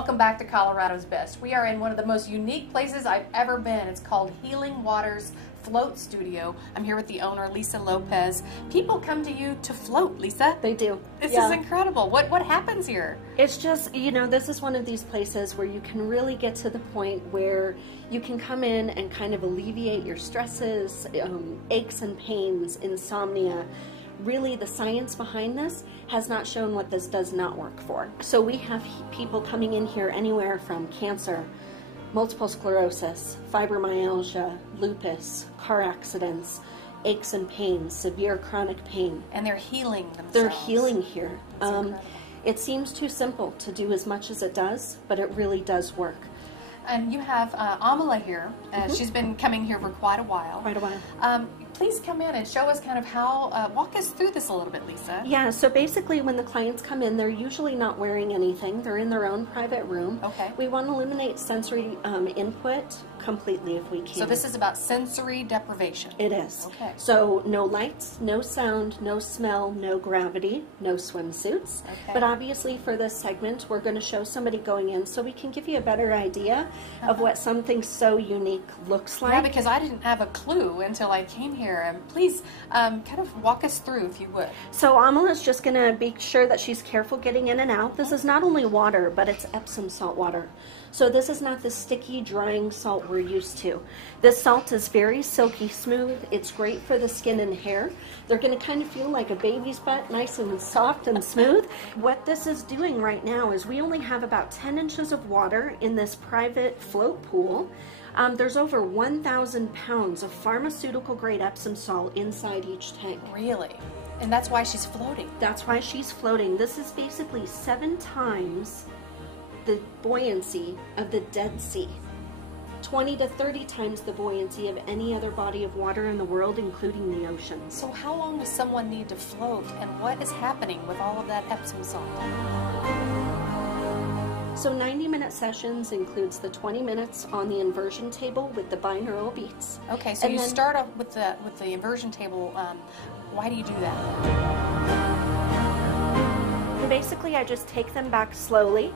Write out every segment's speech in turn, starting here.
Welcome back to Colorado's Best. We are in one of the most unique places I've ever been. It's called Healing Waters Float Studio. I'm here with the owner, Lisa Lopez. People come to you to float, Lisa. They do. This is incredible. What happens here? It's just, you know, this is one of these places where you can really get to the point where you can come in and kind of alleviate your stresses, aches and pains, insomnia. Really, the science behind this has not shown what this does not work for. So we have people coming in here anywhere from cancer, multiple sclerosis, fibromyalgia, lupus, car accidents, aches and pains, severe chronic pain. And they're healing themselves. They're healing here. It seems too simple to do as much as it does, but it really does work. And you have Amala here. She's been coming here for quite a while. Please come in and show us kind of how, walk us through this a little bit, Lisa. Yeah, so basically when the clients come in, they're usually not wearing anything. They're in their own private room. Okay. We want to eliminate sensory input completely if we can. So this is about sensory deprivation. It is. Okay. So no lights, no sound, no smell, no gravity, no swimsuits. Okay. But obviously for this segment, we're going to show somebody going in so we can give you a better idea of what something so unique looks like. Yeah, because I didn't have a clue until I came here. And please kind of walk us through if you would. So Amala's just going to be sure that she's careful getting in and out. This is not only water, but it's Epsom salt water. So this is not the sticky, drying salt we're used to. This salt is very silky smooth. It's great for the skin and hair. They're going to kind of feel like a baby's butt, nice and soft and smooth. What this is doing right now is we only have about 10 inches of water in this private float pool. There's over 1,000 pounds of pharmaceutical grade Epsom salt inside each tank. Really? And that's why she's floating? That's why she's floating. This is basically 7 times the buoyancy of the Dead Sea. 20 to 30 times the buoyancy of any other body of water in the world, including the oceans. So how long does someone need to float, and what is happening with all of that Epsom salt? So 90-minute sessions includes the 20 minutes on the inversion table with the binaural beats. Okay, so you start off with the inversion table. Why do you do that? Basically, I just take them back slowly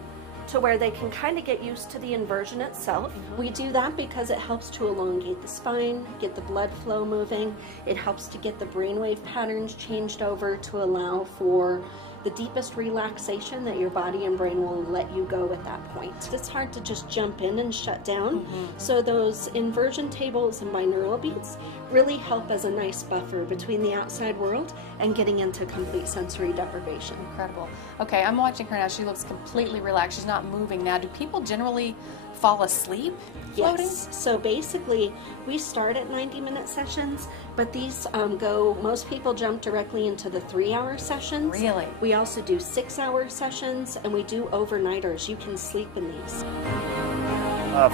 to where they can kind of get used to the inversion itself. We do that because it helps to elongate the spine, get the blood flow moving. It helps to get the brainwave patterns changed over to allow for the deepest relaxation that your body and brain will let you go at that point. It's hard to just jump in and shut down. So those inversion tables and binaural beats really help as a nice buffer between the outside world and getting into complete sensory deprivation. Incredible. Okay, I'm watching her now. She looks completely relaxed. She's not moving now. Do people generally fall asleep floating? Yes. So basically, we start at 90-minute sessions, but these most people jump directly into the 3-hour sessions. Really? We also do 6-hour sessions, and we do overnighters. You can sleep in these.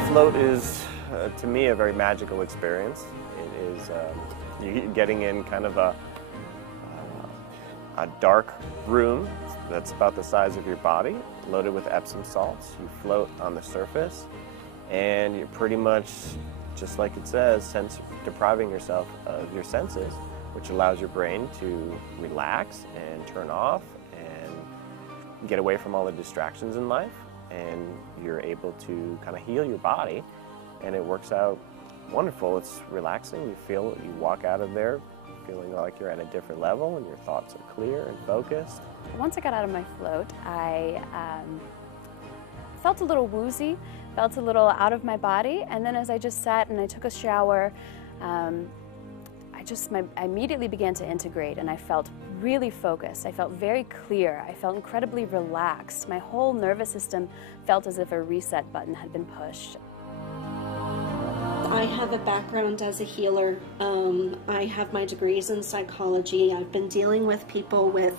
Float is, to me, a very magical experience. It is you're getting in kind of a dark room that's about the size of your body, loaded with Epsom salts. You float on the surface, and you're pretty much, just like it says, depriving yourself of your senses, which allows your brain to relax and turn off and get away from all the distractions in life, and you're able to kind of heal your body, and it works out wonderful. It's relaxing. You walk out of there feeling like you're at a different level and your thoughts are clear and focused. Once I got out of my float, I felt a little woozy, felt a little out of my body, and then as I just sat and I took a shower, I immediately began to integrate, and I felt really focused. I felt very clear. I felt incredibly relaxed. My whole nervous system felt as if a reset button had been pushed. I have a background as a healer. I have my degrees in psychology. I've been dealing with people with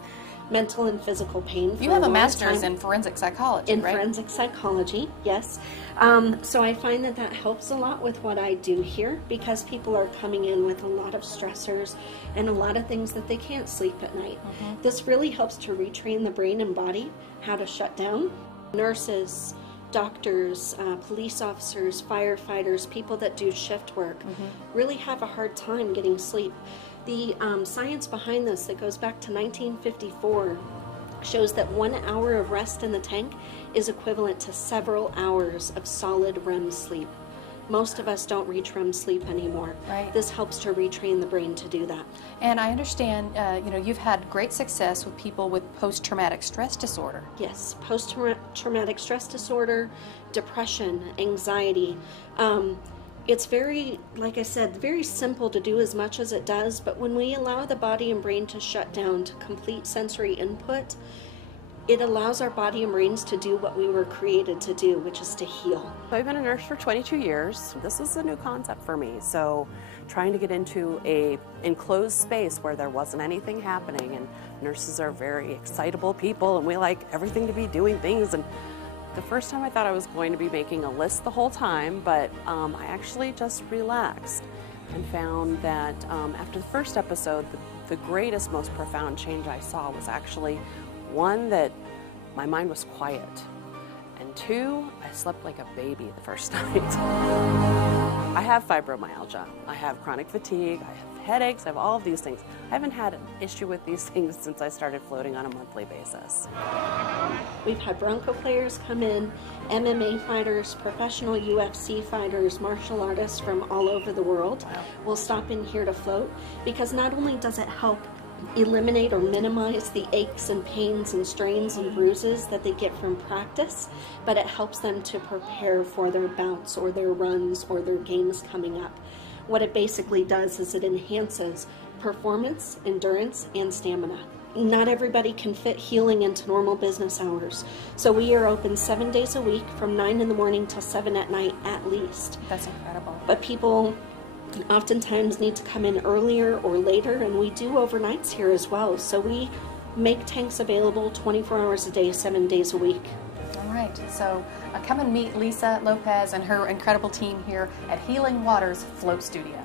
mental and physical pain for You have a long master's time. in forensic psychology, right? In forensic psychology, yes. So I find that helps a lot with what I do here, because people are coming in with a lot of stressors and a lot of things that they can't sleep at night. This really helps to retrain the brain and body how to shut down. Nurses, doctors, police officers, firefighters, people that do shift work really have a hard time getting sleep. The science behind this that goes back to 1954 shows that 1 hour of rest in the tank is equivalent to several hours of solid REM sleep. Most of us don't reach REM sleep anymore. Right. This helps to retrain the brain to do that. And I understand, you've had great success with people with post-traumatic stress disorder. Yes, post-traumatic stress disorder, depression, anxiety. It's very, like I said, very simple to do as much as it does, but when we allow the body and brain to shut down to complete sensory input, it allows our body and brains to do what we were created to do, which is to heal. I've been a nurse for 22 years. This was a new concept for me, so trying to get into a enclosed space where there wasn't anything happening, and nurses are very excitable people and we like everything to be doing things. And the first time I thought I was going to be making a list the whole time, but I actually just relaxed and found that after the first episode, the greatest, most profound change I saw was actually one, that my mind was quiet, and two, I slept like a baby the first night. I have fibromyalgia, I have chronic fatigue, I have headaches, I have all of these things. I haven't had an issue with these things since I started floating on a monthly basis. We've had Bronco players come in, MMA fighters, professional UFC fighters, martial artists from all over the world will stop in here to float, because not only does it help eliminate or minimize the aches and pains and strains and bruises that they get from practice, but it helps them to prepare for their bouts or their runs or their games coming up. What it basically does is it enhances performance, endurance, and stamina. Not everybody can fit healing into normal business hours, so we are open 7 days a week from 9 in the morning till 7 at night at least. That's incredible. But people oftentimes need to come in earlier or later, and we do overnights here as well. So we make tanks available 24 hours a day, 7 days a week. All right, so come and meet Lisa Lopez and her incredible team here at Healing Waters Float Studio.